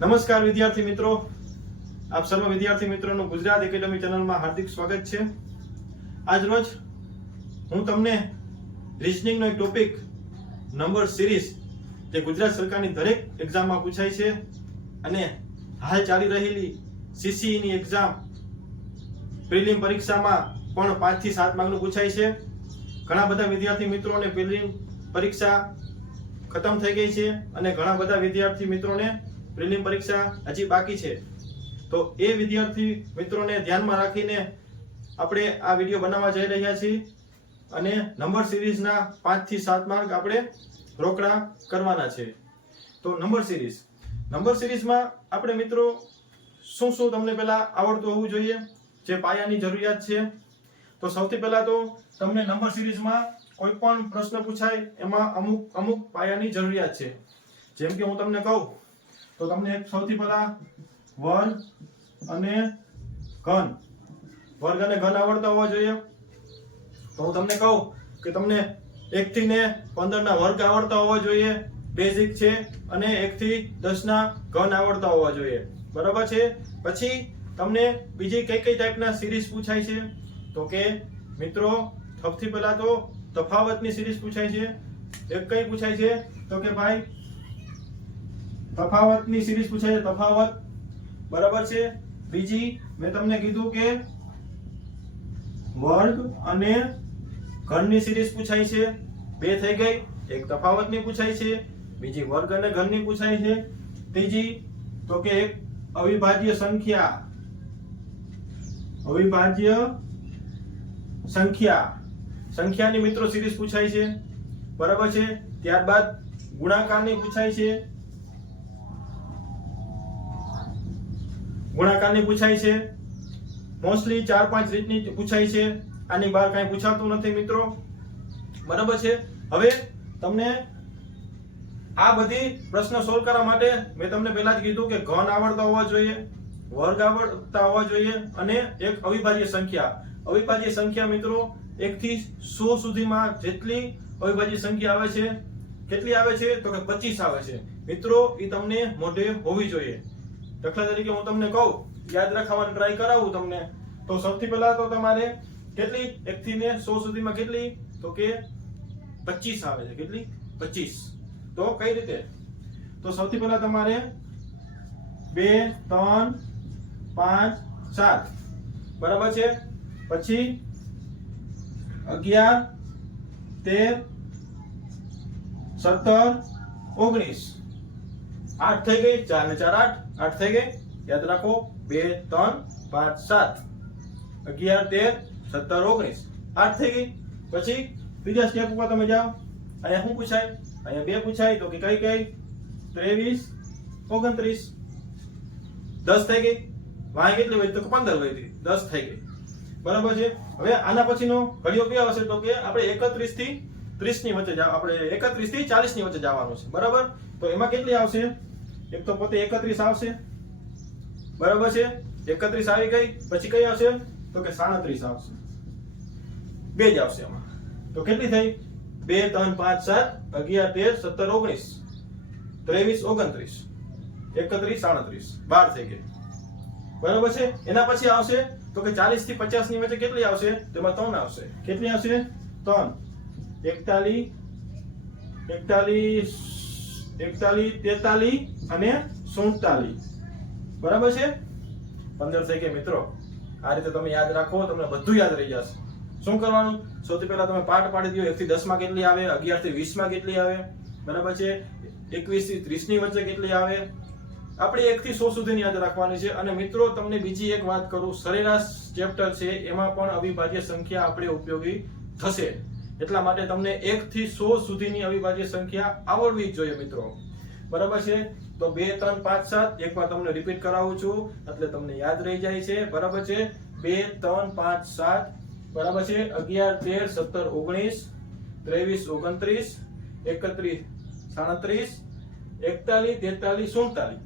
નમસ્કાર વિદ્યાર્થી મિત્રો, આપ સર્વ વિદ્યાર્થી મિત્રોનું ગુજરાત એકેડમી ચેનલમાં હાર્દિક સ્વાગત છે। આજ રોજ હું તમને રીઝનિંગનો એક ટોપિક નંબર સિરીઝ જે ગુજરાત સરકારની દરેક એક્ઝામમાં પૂછાય છે અને હાલ ચાલી રહેલી CCE ની એક્ઝામ પ્રિલિમ પરીક્ષામાં પણ 5 થી 7 માર્કનું પૂછાય છે। ઘણા બધા વિદ્યાર્થી મિત્રોને પ્રિલિમ પરીક્ષા ખતમ થઈ ગઈ છે અને ઘણા બધા વિદ્યાર્થી મિત્રોને પ્રિલિમ પરીક્ષા હજી બાકી છે। તો એ વિદ્યાર્થી મિત્રોને ધ્યાનમાં રાખીને આપણે આ વિડિયો બનાવવા જઈ રહ્યા છીએ અને નંબર સિરીઝના 5 થી 7 માર્ક આપણે રોકડા કરવાના છે। તો નંબર સિરીઝમાં આપણે મિત્રો શું તમને પહેલા આવડતું હોવું જોઈએ, જે પાયાની જરૂરિયાત છે। તો સૌથી પહેલા તો તમને નંબર સિરીઝમાં કોઈ પણ પ્રશ્ન પૂછાય એમાં અમુક પાયાની જરૂરિયાત છે। જેમ કે હું તમને કહું તો તમને સૌથી પહેલા વર્ગ અને ઘન આવડતા હોવા જોઈએ। તો હું તમને કહું કે તમને 1 થી 15 ના વર્ગ આવડતા હોવા જોઈએ, બેઝિક છે, અને 1 થી 10 ના ઘન આવડતા હોવા જોઈએ, બરાબર છે। પછી તમને બીજી કઈ ટાઈપના સિરીઝ પૂછાય છે તો કે મિત્રો સૌથી પહેલા તો તફાવતની સિરીઝ પૂછાય છે। એક કઈ પૂછાય છે તો કે ભાઈ તફાવતની સિરીઝ પૂછાય છે, તફાવત, બરાબર છે। બીજી મેં તમને કીધું કે વર્ગ અને ઘનની સિરીઝ પૂછાય છે, 2 થઈ ગઈ। એક તફાવતની પૂછાય છે, બીજી વર્ગ અને ઘનની પૂછાય છે। ત્રીજી તો કે એક અવિભાજ્ય સંખ્યાની મિત્રો સિરીઝ પૂછાય છે, બરાબર છે। ત્યારબાદ ગુણાકારની પૂછાય છે, મોસ્ટલી 4-5 રીતની પૂછાય છે, આની બહાર કાંઈ પૂછાતું નથી મિત્રો, બરાબર છે। હવે તમને આ બધી પ્રશ્ન સોલ્વ કરવા માટે મેં તમને પહેલા જ કીધું કે ઘન આવડતા હોવા જોઈએ, વર્ગ આવડતા હોવા જોઈએ અને એક અવિભાજ્ય સંખ્યા મિત્રો 1 થી 100 સુધીમાં જેટલી અવિભાજ્ય સંખ્યા આવે છે, કેટલી આવે છે તો કે 25 આવે છે મિત્રો, એ તમને મોઢે હોવી જોઈએ। દાખલા તરીકે હું તમને કહું, યાદ રાખવાનો ટ્રાય કરાવું તમને, તો સૌથી પહેલા તો તમારે કેટલી 1 થી 100 સુધીમાં કેટલી તો કે 25 આવે છે, કેટલી 25। તો કઈ રીતે, તો સૌથી પહેલા તમારે 2 3 5 7, બરાબર છે। પછી 11 13 17 19, 8 થઈ ગઈ, 4 ને 4 8 થઈ ગઈ, યાદ રાખો 2 3 5 7, 11 13 17 19, 8 થઈ ગઈ। પછી બીજા સ્ટેપ ઉપર તમે જાઓ, અહીંયા શું પૂછાય, અહીંયા 2 પૂછાય તો કે કઈ 23 29, 10 થઈ ગઈ, વાય કેટલી હોય તો 15 હોય, 10 થઈ ગઈ, બરાબર છે। હવે આના પછીનો ઘડિયો કયો આવશે તો કે આપણે 31 થી 30 ની વચ્ચે આપણે 31 થી 40 ની વચ્ચે જવાનું છે, બરાબર। તો એમાં કેટલી આવશે, એક તો પોતે 31 આવશે, બરાબર છે। 31 આવી ગઈ, પછી કઈ આવશે તો કે 37 આવશે, 2 જ આવશે એમાં। તો કેટલી થઈ, 2 3 5 7 11 13 17 19 23 29 31 37, 12 થઈ ગઈ, બરાબર છે। એના પછી આવશે તો કે 40 થી 50 ની વચ્ચે કેટલી આવશે, તેમાં 3 આવશે, કેટલી આવશે 3, 41 43 અને 47, બરાબર છે। 15 થઈ ગઈ મિત્રો। આ રીતે તમે યાદ રાખો, તમને બધું યાદ રહી જશે। શું કરવાનું, સૌથી પહેલા તમે પાર્ટ પાડી દો, 1 થી 10 માં કેટલી આવે, 11 થી 20 માં કેટલી આવે, બરાબર છે। 21 થી 30 ની વચ્ચે કેટલી આવે, આપણે 1 થી 100 સુધીની યાદ રાખવાની છે। અને મિત્રો તમને બીજી એક વાત કરું, સરેરાશ ચેપ્ટર છે, એમાં પણ અવિભાજ્ય સંખ્યા આપણે ઉપયોગી થશે, એટલા માટે તમને 1 થી 100 સુધીની અવિભાજ્ય સંખ્યા આવડવી જ જોઈએ મિત્રો, બરાબર છે। તો 2 3 5 7 એકવાર તમને રિપીટ કરાવું છું એટલે તમને યાદ રહી જાય છે, બરાબર છે। 2 3 5 7, બરાબર છે। 11 13 17 19 23 29 31 37 41 43 47।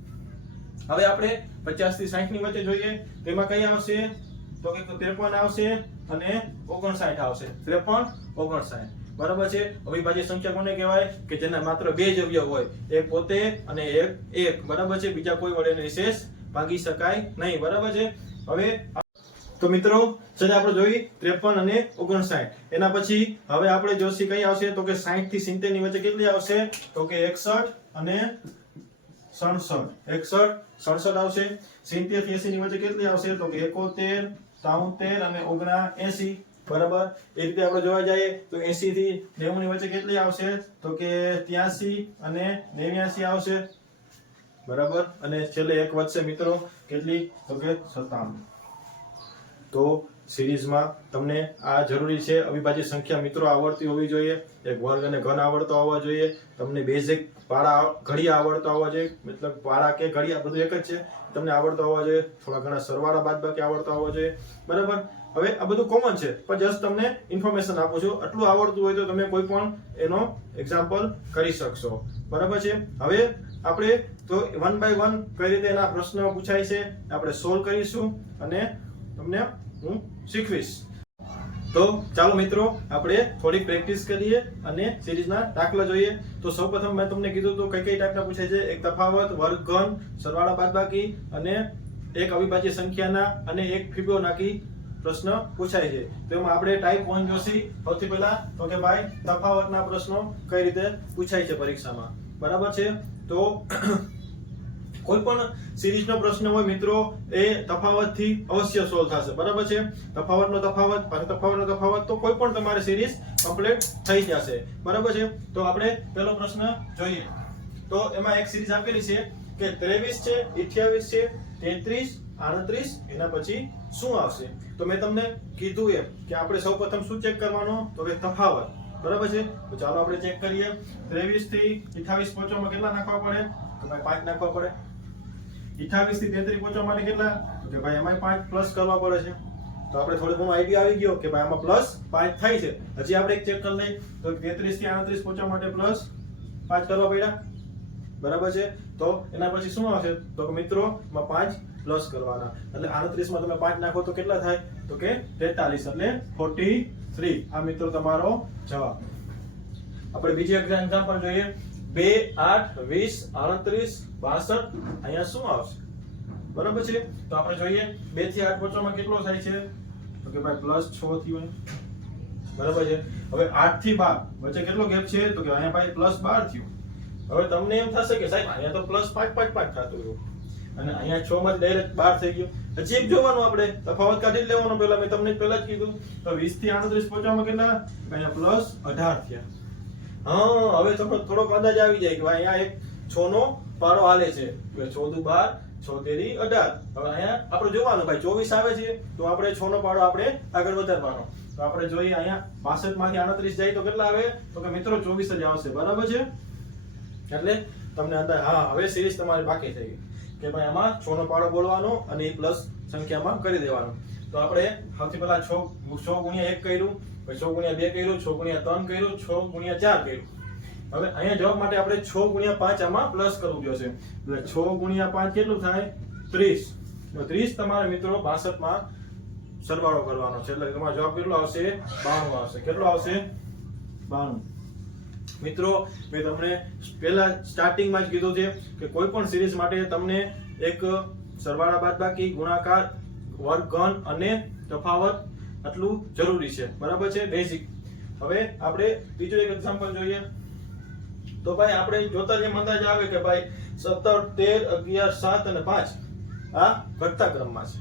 હવે આપણે 50 થી 60 ની વચ્ચે જોઈએ, તેમાં કઈ આવશે તો કે 53 આવશે અને 59 આવશે, 53 59। બરાબર છે. અવિભાજ્ય સંખ્યા કોને કહેવાય? કે જેના માત્ર બે જ અવયવ હોય, એક પોતે અને એક, બરાબર છે. બીજા કોઈ વડે નિશેષ ભાગી શકાય નહીં, બરાબર છે. હવે તો મિત્રો ચલો આપણે જોઈ 53 અને 59. એના પછી હવે આપણે જોશી કઈ આવશે તો કે 60 થી 70 ની વચ્ચે કેટલી આવશે તો કે 61 અને 67. 61 67 આવશે. 70 થી 80 ની વચ્ચે કેટલી આવશે તો કે 71 73 અને 79, બરાબર. એ રીતે આપણે જોવા જઈએ તો 80 થી 90 ની વચ્ચે કેટલી આવશે તો કે 83 અને 89 આવશે, બરાબર. અને છેલ્લે એક વધશે મિત્રો, કેટલી તો કે 97. તો સિરીઝમાં તમને આ જરૂરી છે, અવિભાજ્ય સંખ્યા મિત્રો આવડતી હોવી જોઈએ, એક વર્ગ અને ઘન આવડતો હોવો જોઈએ, તમને બેઝિક પાડા ઘડિયા આવડતો હોવા જોઈએ, મતલબ પાડા કે ઘડિયા બધું એક જ છે, તમને આવડતો હોવા જોઈએ, થોડા ઘણા સરવાળા બાદબાકી આવડતા હોવા જોઈએ, બરાબર. હવે આ બધું કોમન છે, પણ જસ્ટ તમને ઇન્ફોર્મેશન આપું છું. આટલું આવડતું હોય તો તમે કોઈ પણ એનો એક્ઝામ્પલ કરી શકશો, બરાબર છે. હવે આપણે તો 1 by 1 કઈ રીતે એના પ્રશ્નો પૂછાય છે આપણે સોલ્વ કરીશું અને તમને હું શીખવીશ. તો ચાલો મિત્રો આપણે થોડી પ્રેક્ટિસ કરીએ અને સિરીઝના દાખલા જોઈએ. તો સૌપ્રથમ મેં તમને કીધું તો કઈ ટાઈપના પૂછાય છે? એક તફાવત, વર્ગ, ઘન, સરવાળા બાદબાકી અને એક અવિભાજ્ય સંખ્યાના અને એક ફિબોનાકી પ્રશ્ન પૂછાય છે. તો એમાં આપણે ટાઈપ 1 જોશી. સૌથી પહેલા તો કે ભાઈ તફાવતના પ્રશ્નો કઈ રીતે પૂછાય છે પરીક્ષામાં, બરાબર છે. તો કોઈ પણ સિરીઝનો પ્રશ્ન હોય મિત્રો એ તફાવતથી અવશ્ય સોલ્વ થશે, બરાબર છે. તફાવતનો તફાવત, પાછો તફાવતનો તફાવત, તો કોઈ પણ તમારી સિરીઝ કમ્પ્લીટ થઈ જશે, બરાબર છે. તો આપણે પહેલો પ્રશ્ન જોઈએ. તો એમાં એક સિરીઝ આપેલી છે કે 23 છે, 28 છે, 33, 38, એના પછી શું આવશે? તો મેં તમને કીધું એમ કે આપણે સૌપ્રથમ શું ચેક કરવાનું તો કે તફાવત, બરાબર છે. તો ચાલો આપણે ચેક કરીએ. 23 થી 28 પહોંચવામાં કેટલા નાખવા પડે તો ભાઈ 5 નાખવા પડે. 28 થી 33 પહોંચવા માટે કેટલા તો કે ભાઈ એમાં 5 પ્લસ કરવા પડે છે. તો આપણે થોડો ઘણો આઈડિયા આવી ગયો કે ભાઈ આમાં પ્લસ 5 થાય છે. હજી આપણે એક ચેક કરી લઈએ તો 33 થી 38 પહોંચવા માટે પ્લસ 5 કરવા પડ્યા, બરાબર છે. તો એના પછી શું આવશે તો કે મિત્રો માં 5 પ્લસ કરવાના, એટલે 38 માં તમે 5 નાખો તો કેટલા થાય તો કે 43, એટલે 43. આ મિત્રો તમારો જવાબ. આપણે બીજી એક્ઝામ્પલ જોઈએ. 2, 8, 20, 38, 62, અહીંયા શું આવશે, બરાબર છે. તો આપણે જોઈએ 2 થી 8 પહોંચવામાં કેટલો થાય છે તો કે ભાઈ પ્લસ 6 થયું, બરાબર છે. હવે 8 થી 12 વચ્ચે કેટલો ગેપ છે તો કે અહીંયા ભાઈ પ્લસ 12 થયું. હવે તમને એમ થશે કે સાહેબ અહીંયા તો પ્લસ 5 5 5 થતું હતું અને અહીંયા 6 માં ડાયરેક્ટ 12 થઈ ગયું. હજી એક જોવાનું, આપણે તફાવત કાઢી લેવાનો. પહેલા મેં તમને પહેલા જ કીધું. તો 20 થી 38 પહોંચવામાં કેટલા અહીંયા પ્લસ 18 થયા. હા, હવે થોડોક અંદાજ આવી જાય કે ભાઈ અહીંયા એક 6 નો પારો હાલે છે, 14 12 6 તેરી 18. હવે અહીંયા આપણે જોવાનું ભાઈ 24 આવે છે તો આપણે 6 નો પાડો આપણે આગળ વધારવાનો. તો આપણે જોઈએ અહીંયા 62 માંથી 38 જાય તો કેટલા આવે તો કે મિત્રો 24 જ આવશે, બરાબર છે. એટલે તમને અંદાજ, હા હવે સિરીઝ તમારી બાકી થઈ ગઈ કે ભાઈ આમાં 6 નો પાડો બોલવાનો અને એ પ્લસ સંખ્યામાં કરી દેવાનો. તો આપણે સૌથી પહેલા 6 ગુણ્યા 1 કર્યું, પછી 6 ગુણ્યા 2 કર્યું, 6 ગુણ્યા 3 કર્યું, 6 ગુણ્યા 4 કર્યું. હવે અહીંયા જવાબ માટે આપણે 6 ગુણ્યા 5 આમાં પ્લસ કરવું જોશે. એટલે 6 ગુણ્યા 5 કેટલું થાય 30. તો 30 તમારે મિત્રો 62 માં સરવાળો કરવાનો છે, એટલે તમારો જવાબ કેટલો આવશે 92 આવશે. કેટલો આવશે 92. મિત્રો મેં તમને પહેલા સ્ટાર્ટિંગમાં જ કીધું છે કે કોઈ પણ સિરીઝ માટે તમને એક સરવાળા બાદબાકી, ગુણાકાર, વર્ગ, ઘન અને તફાવત આટલું જરૂરી છે, બરાબર છે, બેઝિક. હવે આપણે બીજો એક એક્ઝામ્પલ જોઈએ. તો ભાઈ આપણે જોતા જેમ અંદાજ આવે કે ભાઈ 17, 13, 11, 7 અને 5 આ ઘટતા ક્રમમાં છે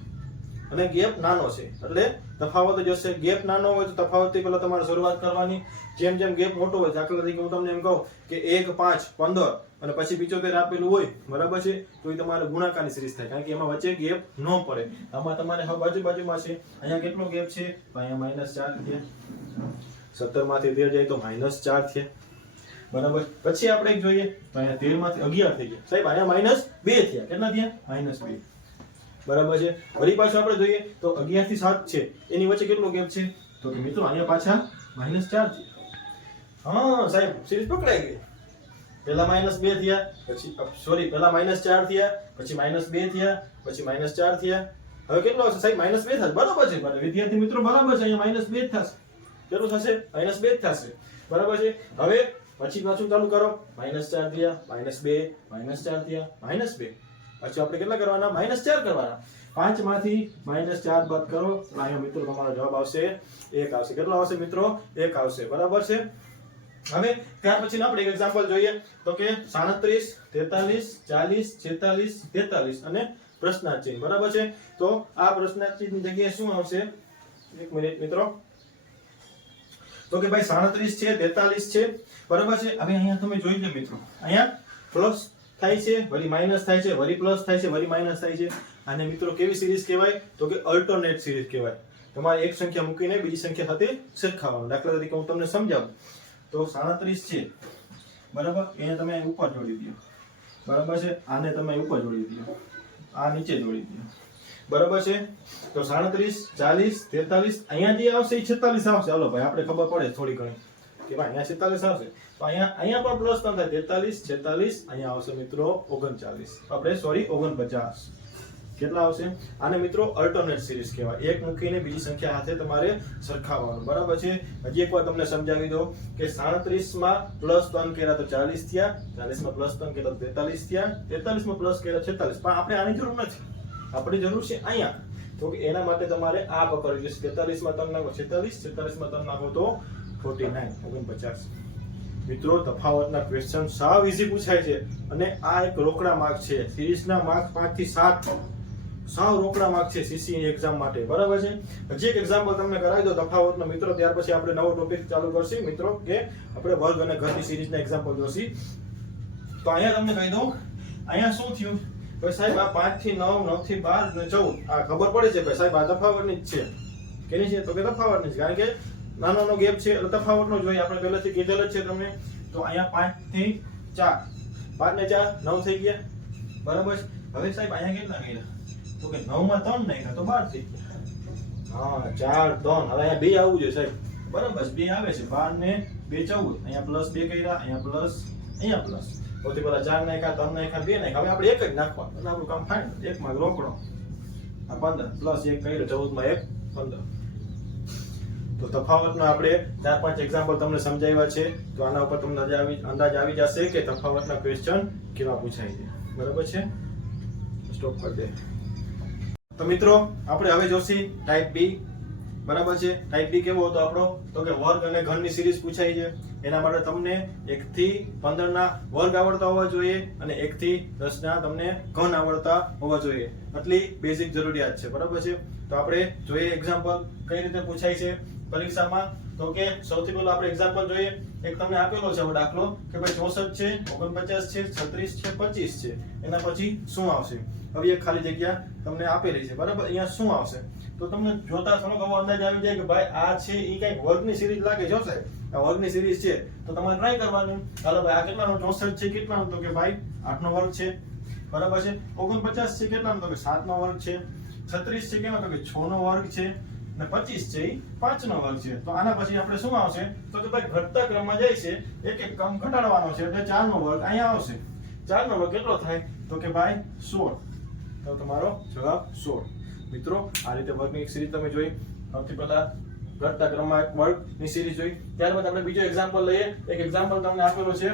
અને ગેપ નાનો છે, એટલે તફાવત જ હશે. ગેપ નાનો હોય તો તફાવતથી પહેલા તમારે શરૂઆત કરવાની. જેમ જેમ ગેપ મોટો હોય, દાખલા તરીકે હું તમને એમ કહું કે 1, 5, 15 અને પછી 75 આપેલું હોય, બરાબર છે, તો એ તમારે ગુણાકારની સિરીઝ થાય, કારણ કે એમાં વચ્ચે ગેપ ન પડે. આમાં તમારે હવે બાજુમાં છે, અહીંયા કેટલો ગેપ છે તો અહીંયા -4 થયા. 17 માંથી 13 જાય તો -4 થયા, બરાબર. પછી આપણે એક જોઈએ તો અહીંયા 13 માંથી 11 થઈ ગયા, સાહેબ અહીંયા -2 થયા. કેટલા થયા -2, બરાબર છે. ફરી પાછું આપણે જોઈએ તો 11 થી 7 છે, એની વચ્ચે કેટલો ગેપ છે તો કે મિત્રો અહીંયા પાછા -4 થયા. હા સાહેબ સિરીઝ પકડાઈ ગઈ. પહેલા -2 થયા, પછી સોરી પહેલા -4 થયા, પછી -2 થયા, પછી -4 થયા. હવે કેટલો હશે સાહેબ -2 થશે, બરાબર છે. વિદ્યાર્થી મિત્રો બરાબર છે, અહીંયા -2 થશે. કેટલું થશે -2 થશે. બરાબર છે. હવે પછી પાછું ચાલુ કરો, -4 થયા, -2, -4 થયા, -2. પછી આપણે કેટલા કરવાના? -4 કરવાના. 5 માંથી -4 બાદ કરો, અહીંયા મિત્રો તમારો જવાબ આવશે 1 આવશે. કેટલો આવશે મિત્રો? 1 આવશે. બરાબર છે. હવે ત્યાર પછી આપણે એક એક્ઝામ્પલ જોઈએ તો કે 37, 43, 40, 46, 43 અને પ્રશ્નાર્થ ચિહ્ન. બરાબર છે. તો આ પ્રશ્નાર્થ ચિહ્નની જગ્યાએ શું આવશે? એક મિનિટ મિત્રો. તો કે ભાઈ 37 છે, 43 છે, બરાબર છે. હવે અહીંયા તમે જોઈ લો મિત્રો, અહીંયા પ્લસ થાય છે, વળી માઈનસ થાય છે, વળી પ્લસ થાય છે, વળી માઈનસ થાય છે. આને મિત્રો કેવી સિરીઝ કહેવાય? તો કે અલ્ટરનેટ સિરીઝ કહેવાય. તમારે એક સંખ્યા મૂકીને બીજી સંખ્યા સાથે સરખાવવાનું. દાખલા તરીકે હું તમને સમજાવું તો 37 છે, બરાબર, એને તમે ઉપર જોડી દો, બરાબર છે. આને તમે ઉપર જોડી દો, આ નીચે જોડી દો, બરાબર છે. તો 37, 40, 43, અહીંયા જે આવશે એ 46 આવશે. હાલો ભાઈ, આપણે ખબર પડે થોડી ઘણી કે ભાઈ અહીંયા 46 આવશે. તો અહીંયા પણ પ્લસ ન થાય, 43, 46, અહીંયા આવશે મિત્રો 39. આપણે સોરી 49. કેટલા આવશે? આને મિત્રો અલ્ટરનેટ સિરીઝ કહેવાય. એક મૂકીને બીજી સંખ્યા સાથે તમારે સરખાવવાનું. બરાબર છે. હજી એકવાર તમને સમજાવી દો કે 37 માં +3 કર્યા તો 40 થયા, 40 માં +3 કર્યા તો 43 થયા, 43 માં પ્લસ કર્યા 46. પણ આપણે આની જરૂર નથી, આપણી જરૂર છે અહીંયા. તો કે એના માટે તમારે આ પકડવું જોઈએ. 43 માં 3 નાખો 46, 46 માં 3 નાખો તો 49, 49. મિત્રો તફાવતના ક્વેશ્ચન સાવ ઈઝી પૂછાય છે અને આ એક રોકડા માર્ક છે. સિરીઝના માર્ક 5 થી 7 સાવ રોકડા માર્ક છે સીસી એક્ઝામ માટે. બરાબર છે. હજી એક એક્ઝામ્પલ તમને કરાવી દો તફાવતનો મિત્રો, ત્યાર પછી આપણે નવો ટોપિક ચાલુ કરશું મિત્રો કે આપણે વર્ગ અને ઘરની સિરીઝના એક્ઝામ્પલ જોશી. તો અહીંયા તમને કહી દઉં, અહીંયા શું થયું ભાઈ સાહેબ, આ 5 થી 9, 9 થી 12 ને 14, આ ખબર પડે છે ભાઈ સાહેબ આ તફાવતની જ છે. કેની છે? તો કે તફાવતની જ, કારણ કે નાનો ગેપ છે એટલે તફાવતનો જોઈએ. આપણે પહેલેથી કીધેલ જ છે તમને. તો અહીંયા 5 થી 4, 5 ને 4 9 થઈ ગયા, બરાબર છે. હવે સાહેબ અહીંયા કેટલા કર્યા? તો કે 9 માં 3 નાખ્યા તો 12 થઈ ગયા. હા 4 3. હવે અહીંયા 2 આવવું જોઈએ સાહેબ, બરાબર 2 આવે છે. 12 ને 2 14, અહીંયા +2 કર્યા, અહીંયા પ્લસ, અહીંયા પ્લસ. સૌથી પહેલા 4 નાખ્યા, 3 નાખ્યા, 2 નાખ્યા. હવે આપણે એક જ નાખવાનું એટલે આપણું કામ ફાઇનલ. 1 માં રોકડો આ 15 પ્લસ 1 કર્યો 14 માં 1 15. તો તફાવતનો આપણે 4-5 એક્ઝામ્પલ તમને સમજાવ્યા છે. તો આના ઉપર તમને અંદાજ આવી જશે કે તફાવતના ક્વેશ્ચન કેવા પૂછાય છે. બરાબર છે. સ્ટોપ કરી દે. તો મિત્રો આપણે હવે જોશી ટાઈપ બી. બરાબર છે. ટાઈપ બી કેવો હતો આપણો? તો કે વર્ગ અને ઘનની સિરીઝ પૂછાય છે. એના માટે તમને 1 થી 15 ના વર્ગ આવડતા હોવા જોઈએ અને 1 થી 10 ના તમને ઘન આવડતા હોવા જોઈએ. આટલી બેઝિક જરૂરિયાત છે. બરાબર છે. તો આપણે જોઈએ એક્ઝામ્પલ કઈ રીતે પૂછાય છે પરીક્ષામાં. તો કે સૌથી પહેલા આપણે એક્ઝામ્પલ જોઈએ. એક તમને આપેલો છે દાખલો કે ભાઈ 64 છે, 49 છે, 36 છે, 25 છે. એના પછી શું આવશે? હવે એક ખાલી જગ્યા તમને આપેલી છે, બરાબર. અહીંયા શું આવશે? તો તમને જોતા થોડોક એવો અંદાજ આવી જાય કે ભાઈ આ છે એ કઈક વર્ગની સિરીઝ લાગે છે સાહેબ. આ વર્ગની સિરીઝ છે તો તમારે ટ્રાય કરવાની. હાલો ભાઈ આ કેટલાનો? 64 છે કેટલાનો? તો કે ભાઈ 8 નો વર્ગ છે, બરાબર છે. 49 છે કેટલાનો? તો કે 7 નો વર્ગ છે. 36 છે કેટલાનો? તો કે 6 નો વર્ગ છે. અને 25 છે એ 5 નો વર્ગ છે. તો આના પછી આપણે શું આવશે? તો કે ભાઈ ઘટતા ક્રમમાં જાય છે, એક એક ક્રમ ઘટાડવાનો છે એટલે 4 નો વર્ગ અહીંયા આવશે. 4 નો વર્ગ કેટલો થાય? તો કે ભાઈ 16. તો તમારો જવાબ 16. મિત્રો આ રીતે વર્ગની એક સિરીઝ તમે જોઈ. સૌથી પહેલા ઘટતા ક્રમમાં વર્ગની સિરીઝ જોઈ. ત્યારબાદ આપણે બીજો એક્ઝામ્પલ લઈએ. એક એક્ઝામ્પલ તમને આપેલો છે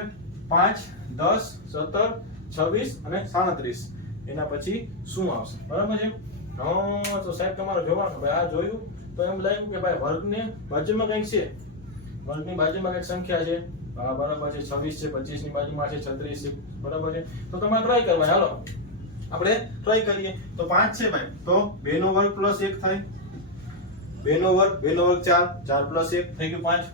5, 10, 17, 26 અને 37. એના પછી શું આવશે? બરાબર છે. તો સાહેબ તમારો જોવાનું ભાઈ આ જોયું તો એમ લાગ્યું કે ભાઈ વર્ગની બાજુમાં કંઈક છે, વર્ગની બાજુમાં કંઈક સંખ્યા છે. હા બરાબર છે. 26 છે, 25 ની બાજુમાં છે 36 છે, બરાબર છે. તો તમારે ટ્રાય કરવાની. હાલો આપણે ટ્રાય કરીએ. તો 5 છે ભાઈ, તો 2 નો વર્ગ પ્લસ 1 થાય. 2 નો વર્ગ 4, 4 પ્લસ 1 થઈ ગયું 5,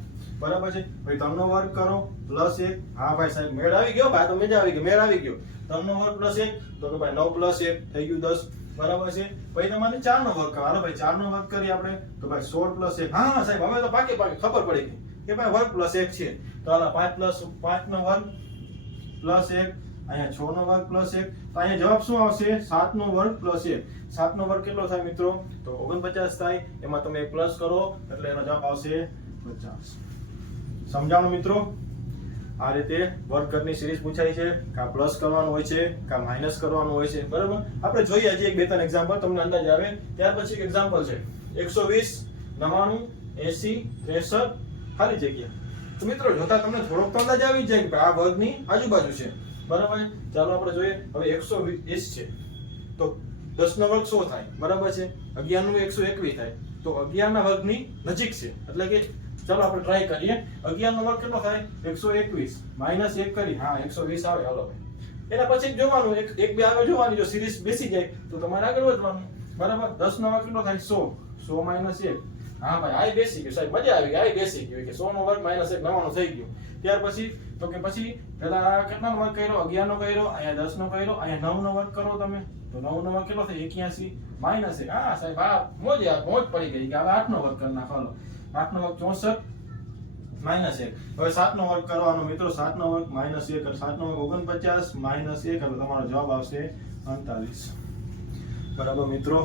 બરાબર છે. ભાઈ 3 નો વર્ગ કરો પ્લસ 1. હા ભાઈ સાહેબ મેળ આવી ગયો. ભાઈ તો મજા આવી ગઈ, મેળ આવી ગયો. 3 નો વર્ગ પ્લસ 1 તો કે ભાઈ 9 પ્લસ 1 થઈ ગયું 10, બરાબર છે. પછી તમારે 4 નો વર્ગ કરો. હાલો ભાઈ 4 નો વર્ગ કરીએ આપણે તો ભાઈ 16 પ્લસ 1. હા સાહેબ હવે તો પાકી ખબર પડી ગઈ કે ભાઈ વર્ગ પ્લસ 1 છે. તો હાલો 5 નો વર્ગ પ્લસ 1, અહીંયા 6 નો વર્ગ પ્લસ 1. તો અહીંયા જવાબ શું આવશે? 7 નો વર્ગ પ્લસ 1. 7 નો વર્ગ કેટલો થાય મિત્રો? તો 49 થાય. એમાં તમે એક પ્લસ કરો એટલે એનો જવાબ આવશે 50. સમજાણું મિત્રો? આ રીતે વર્ગ ઘરની સિરીઝ પૂછાય છે. કા પ્લસ કરવાનું હોય છે, કા માઈનસ કરવાનું હોય છે, બરાબર. આપણે જોઈએ હજી એક બે ત્રણ એક્ઝામ્પલ તમને અંદાજ આવે. ત્યાર પછી એક એક્ઝામ્પલ છે 120, 99, 80, 63 ખાલી જગ્યા. તો મિત્રો જોતા તમને થોડોક તો અંદાજ આવી જાય કે આ વર્ગની આજુબાજુ છે, બરાબર. ચાલો આપણે જોઈએ. હવે 120 છે તો 10 નો વર્ગ 100 થાય, બરાબર છે. 11 નો 121 થાય તો 11 ના વર્ગની નજીક છે. એટલે કે ચાલો આપણે ટ્રાય કરીએ. 11 નો વર્ગ કેટલો થાય? 121 માઈનસ 1 કરી, હા 120 આવે. હાલો ભાઈ, એના પછી જોવાનું એક બે આગળ જોવાની. જો સિરીઝ બેસી જાય તો તમારે આગળ વધવાનું, બરાબર. 10 નો વર્ગ કેટલો થાય? 100 માઈનસ 1, હા ભાઈ આ બેસી ગયું સાહેબ, મજા આવી ગઈ. આ બેસી ગયું કે 100 નો વર્ગ માઈનસ 1 99 થઈ ગયું. ત્યાર પછી તો કે પછી પેલા કેટલાનો વર્ગ કર્યો? 11 નો કર્યો, અહીંયા 10 નો કર્યો, અહીંયા 9 નો વર્ગ કરો તમે તો 9 નો વર્ગ કેટલો થાય? 81 માઈનસ 1. હા સાહેબ આ મોજ પડી ગઈ કે હવે 8 નો વર્ગ કરી નાખો. 8 નો વર્ગ 64 માઈનસ 1. હવે 7 નો વર્ગ કરવાનો મિત્રો. 7 નો વર્ગ માઈનસ 1 એટલે 7 નો વર્ગ 49 માઈનસ 1 એટલે તમારો જવાબ આવશે 48. બરાબર મિત્રો,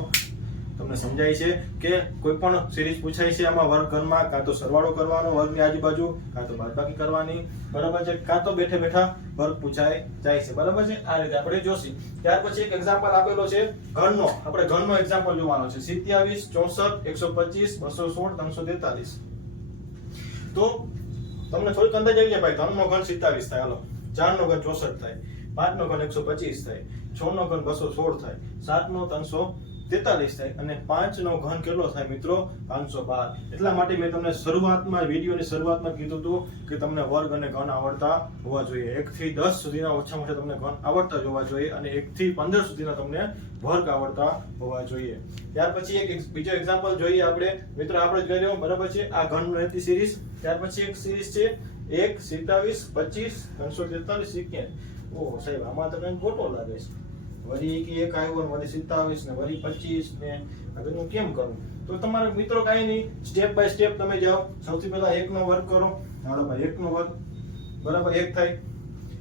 તમને સમજાય છે કે કોઈ પણ સિરીઝ પૂછાય છે આમાં વર્ગખંડમાં કાં તો સરવાળો કરવાનો વર્ગની આજુબાજુ, કાં તો બાદબાકી કરવાની, બરાબર છે, કાં તો બેઠે બેઠા વર્ગ પૂછાય જાય છે, બરાબર છે. આ રીતે આપણે જોશી. ત્યાર પછી એક એક્ઝામ્પલ આપેલો છે ઘનનો. આપણે ઘનનો એક્ઝામ્પલ જોવાનો છે. 27 64 125 216 343. તો તમને થોડીક અંદાજ આવી જાય ભાઈ 3 નો ઘન 27 થાય. હાલો, 4 નો ઘન 64 થાય, 5 નો ઘન 125 થાય, 6 નો ઘન 216 થાય, 7 નો 343 થાય અને 5 નો ઘન કેટલો થાય મિત્રો? 512. એટલા માટે મેં તમને શરૂઆતમાં વિડીયોની શરૂઆતમાં કીધું હતું કે તમને વર્ગ અને ઘન આવડતા હોવા જોઈએ. 1 થી 10 સુધીના ઓછામાં ઓછા તમને ઘન આવડતા જ હોવા જોઈએ અને 1 થી 15 સુધીના તમને વર્ગ આવડતા હોવા જોઈએ. ત્યાર પછી એક બીજો એક્ઝામ્પલ જોઈએ આપણે. મિત્રો આપણે જોઈ લો, બરાબર છે. આ ઘન રહેતી સિરીઝ. ત્યાર પછી એક સિરીઝ છે 1 27 25 343 91. ઓહો સાહેબ, આમાં તો કંઈક ખોટો લાગે છે. વળી કે એક આવ્યો ને વળી 27 ને વળી 25 ને હવે હું કેમ કરું? તો તમારે મિત્રો કાંઈ નહીં, સ્ટેપ બાય સ્ટેપ તમે જાઓ. સૌથી પહેલા 1 નો વર્ગ કરો. હાલો ભાઈ 1 નો વર્ગ બરાબર 1 થાય.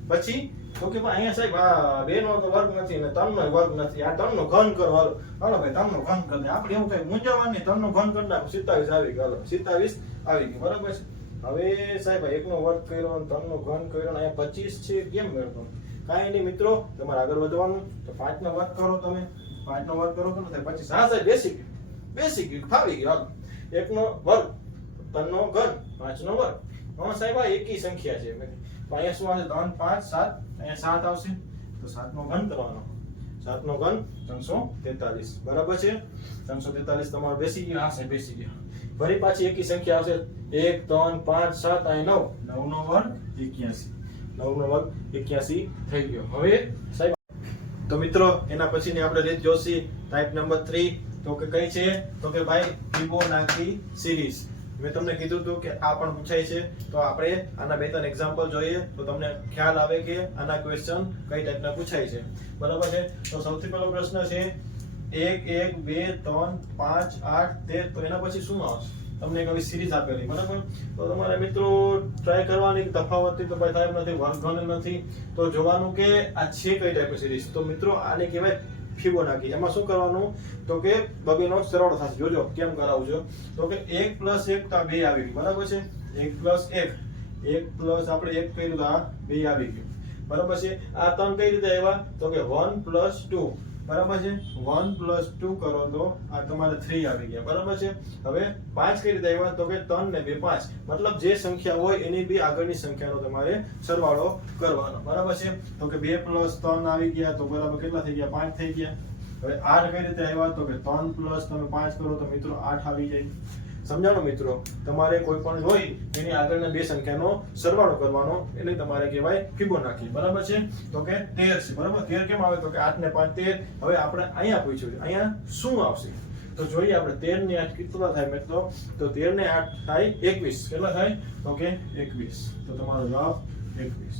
પછી તો કે ભાઈ અહીંયા સાહેબ આ 2 નો તો વર્ગ નથી ને 3 નો વર્ગ નથી, આ 3 નો ઘન કરો. હાલો હાલો ભાઈ 3 નો ઘન કરી દે. આપણે એવું કઈ મૂંઝાવાનું નહીં, 3 નો ઘન કરી નાખો. 27 આવી ગયો. હાલો 27 આવી ગયું, બરાબર છે. હવે સાહેબ 1 નો વર્ગ કર્યો અને 3 નો ઘન કર્યો અને અહીંયા 25 છે, કેમ મેળવો? કાંઈ નહીં મિત્રો, તમારે આગળ વધવાનું. તો 5 નો વર્ગ કરો તમે. 5 નો વર્ગ કરો તો થાય 25. હા સાહેબ બેસી ગયું ફાવી ગયું. હાલો 1 નો વર્ગ 3 નો ઘન 5 નો વર્ગ. હા સાહેબ આ એકી સંખ્યા છે. અહીંયા શું આવશે? 3 5 7, અહીંયા 7 આવશે તો 7 નો ઘન કરવાનો. 7 નો ઘન 343, બરાબર છે. 343 તમારો બેસી ગયો. હા સાહેબ બેસી ગયો. ફરી પાછી એકી સંખ્યા આવશે 1 3 5 7, અહીંયા 9 નો વર્ગ 81. 9 નો વર્ગ 81 થઈ ગયો. હવે સાહેબ તો મિત્રો એના પછીની આપણે રીત જોશી. ટાઈપ નંબર 3 તો કે કઈ છે? તો કે ભાઈ ફિબોનાચી સિરીઝ. મેં તમને કીધું હતું કે આ પણ પૂછાય છે. તો આપણે આના બે ત્રણ એક્ઝામ્પલ જોઈએ તો તમને ખ્યાલ આવે કે આના ક્વેશ્ચન કઈ ટાઈપના પૂછાય છે, બરાબર છે. તો સૌથી પહેલો પ્રશ્ન છે 1 1 2 3 5 8 13. તો એના પછી શું આવશે? તમને એક આવી સિરીઝ આપેલી, બરાબર. તો તમારે મિત્રો ટ્રાય કરવાની કે તફાવત તો ભાઈ સાહેબ નથી, વર્ગઘન નથી. તો જોવાનું કે આ છે કઈ ટાઈપની સિરીઝ. તો મિત્રો આને કહેવાય ફિબોનાચી. એમાં શું કરવાનું? તો કે બબેનો સરવાળો થશે. જોજો કેમ કરાવું છું. તો કે 1 + 1 તો 2 આવી ગયું, બરાબર છે. 1 + 1 1 પ્લસ આપણે 1 કર્યું તો આ 2 આવી ગયું, બરાબર છે. આ 3 કઈ રીતે આવ્યા? તો કે 1 + 2, બરાબર છે. 1 + 2 કરો તો આ તમારે 3 આવી ગયા, બરાબર છે. હવે 5 કઈ રીતે આવ્યા? તો કે 3 ને 2 5. મતલબ જે સંખ્યા હોય એની બી આગળની સંખ્યાનો તમારે સરવાળો કરવાનો, બરાબર છે. તો કે 2 + 3 આવી ગયા તો બરાબર કેટલા થઈ ગયા? 5 થઈ ગયા. હવે 8 કઈ રીતે આવ્યા? તો કે 3 + તમે 5 કરો તો મિત્રો 8 આવી જાય. સમજાણો મિત્રો? તમારે કોઈ પણ હોય એની આગળના બે સંખ્યાનો સરવાળો કરવાનો, એટલે તમારે કહેવાય ફિબોનાચી, બરાબર છે. તો કે 13 છે, બરાબર. 13 કેમ આવે? તો કે 8 ને 5 13. હવે આપણે અહીંયા પૂછ્યું છે, અહીંયા શું આવશે? તો જોઈએ આપણે 13 ને 8 કેટલા થાય મિત્રો? તો 13 ને 8 થાય 21. કેટલા થાય? તો કે 21. તો તમારો જવાબ 21.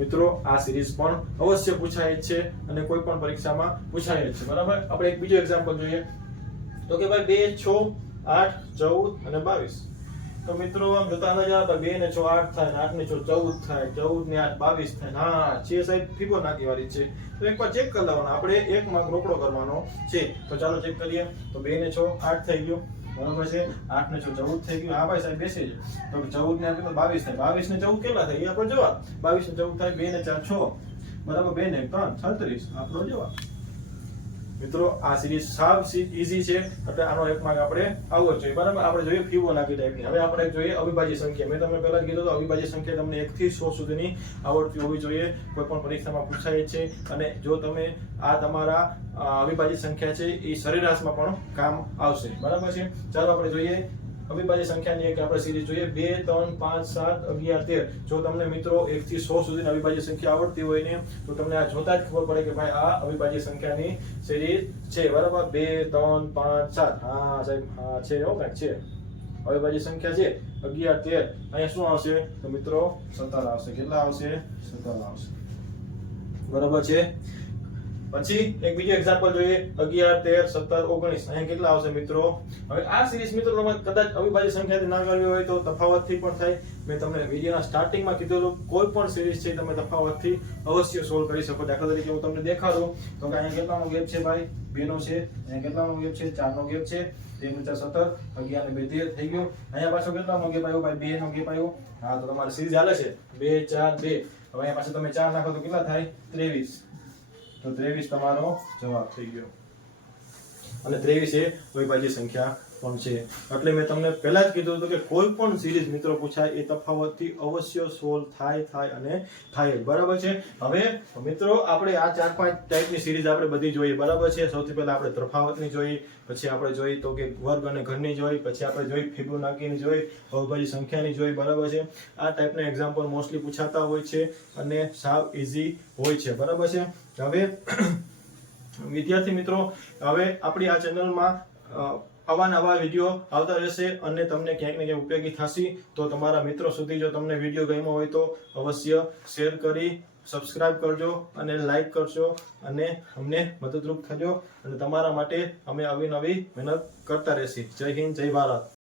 મિત્રો આ સિરીઝ પણ અવશ્ય પૂછાય જ છે અને કોઈ પણ પરીક્ષામાં પૂછાય જ છે, બરાબર. આપણે એક બીજો એક્ઝામ્પલ જોઈએ. તો કે ભાઈ 2 6 8 14 અને 22. તો મિત્રો આમ જોતા અંદાજ આવે 2 ને 6 8 થાય, 8 ને 6 14 થાય, 14 ને 8 22 થાય. હા છે સાહેબ, ફિબોનાચી વાળી છે. તો એકવાર ચેક કરી લેવાનો. આપણે એક માર્ક રોકડો કરવાનો છે. તો ચાલો ચેક કરીએ. તો 2 ને 6 8 થઈ ગયો, બરાબર છે. 8 ને 6 14 થઈ ગયું. હા ભાઈ સાહેબ બેસી જાય. તો 14 ને 8 22 થાય. 22 ને 14 કેટલા થાય? એ આપણો જવાબ. 22 ને 14 થાય. 2 ને 4 6, બરાબર. 2 ને 1 3 36, આપણો જવાબ. મિત્રો આ સિરીઝ સાવ ઈઝી છે, એટલે આનો એક માર્ક આપણે આવવો જ જોઈએ. બરાબર, આપણે જોઈએ ફિબોનાકી ટાઈપની. હવે આપણે જોઈએ અવિભાજ્ય સંખ્યા. મેં તમને પહેલા જ કીધું તો અવિભાજ્ય સંખ્યા તમને 1 થી 100 સુધીની આવડતી હોવી જોઈએ. કોઈ પણ પરીક્ષામાં પૂછાય છે, અને જો તમે આ તમારા અવિભાજ્ય સંખ્યા છે એ સરેરાશમાં પણ કામ આવશે. બરાબર છે. ચાલો આપણે જોઈએ અવિભાજ્ય સંખ્યાની એક આપણે સિરીઝ જોઈએ. 2 3 5 7 11 13. જો તમને મિત્રો 1 થી 100 સુધીની અવિભાજ્ય સંખ્યા આવડતી હોય ને, તો તમને આ જોતા જ ખબર પડે કે ભાઈ આ અવિભાજ્ય સંખ્યાની સિરીઝ છે. બરાબર, 2 3 5 7. હા સાહેબ, હા છે, એવું કાંઈક છે. અવિભાજ્ય સંખ્યા છે 11 13. અહીંયા શું આવશે તો મિત્રો 17 આવશે. કેટલા આવશે? 17 આવશે. બરાબર છે. પછી એક બીજું એક્ઝામ્પલ જોઈએ. 11 13 17 19. અહીંયા કેટલા આવશે મિત્રો? હવે આ સિરીઝ મિત્રો તમે કદાચ અવિભાજ્ય સંખ્યાથી ના કરવી હોય તો તફાવતથી પણ થાય. મેં તમને વિડીયોના સ્ટાર્ટિંગમાં કીધેલું કોઈ પણ સિરીઝ છે તમે તફાવતથી અવશ્ય સોલ્વ કરી શકો. દાખલા તરીકે હું તમને દેખાડું તો કે અહીંયા કેટલાનો ગેપ છે ભાઈ? 2 નો છે. અહીંયા કેટલાનો ગેપ છે? 4 નો ગેપ છે. 3 × 4 17, 11 ને 2 13 થઈ ગયું. અહીંયા પાછો કેટલાનો ગેપ આવ્યો ભાઈ? 2 નો ગેપ આવ્યો. હા, તો તમારી સિરીઝ હાલે છે 2 4 2. હવે અહીંયા પાછું તમે 4 નાખો તો કેટલા થાય? 23. તો 23 તમારો જવાબ થઈ ગયો. અને 23 એ અવિભાજ્ય સંખ્યા પણ છે. એટલે મેં તમને પહેલા જ કીધું હતું કે કોઈ પણ સિરીઝ મિત્રો પૂછાય એ તફાવતથી અવશ્ય સોલ્વ થાય અને થાય. બરાબર છે. હવે મિત્રો આપણે આ 4-5 ટાઈપની સિરીઝ આપણે બધી જોઈએ. બરાબર છે. સૌથી પહેલા આપણે તફાવતની જોઈ, પછી આપણે જોઈ તો કે વર્ગ અને ઘનની જોઈ, પછી આપણે જોઈ ફિબોનાકીની જોઈ, અવિભાજ્ય સંખ્યાની જોઈ. બરાબર છે. આ ટાઈપના એક્ઝામ્પલ મોસ્ટલી પૂછાતા હોય છે અને સાવ ઈઝી હોય છે. બરાબર છે. હવે વિદ્યાર્થી મિત્રો, હવે આપણી આ ચેનલમાં અવાનવા વિડીયો આવતા રહેશે અને તમને ક્યાંક ને ક્યાંક ઉપયોગી થશે. તો તમારા મિત્રો સુધી જો તમને વિડીયો ગમ્યો હોય તો અવશ્ય શેર કરી સબસ્ક્રાઇબ કરજો અને લાઈક કરજો અને અમને મદદરૂપ થજો. અને તમારા માટે અમે અવિનવી મહેનત કરતા રહેશી. જય હિન્દ, જય ભારત.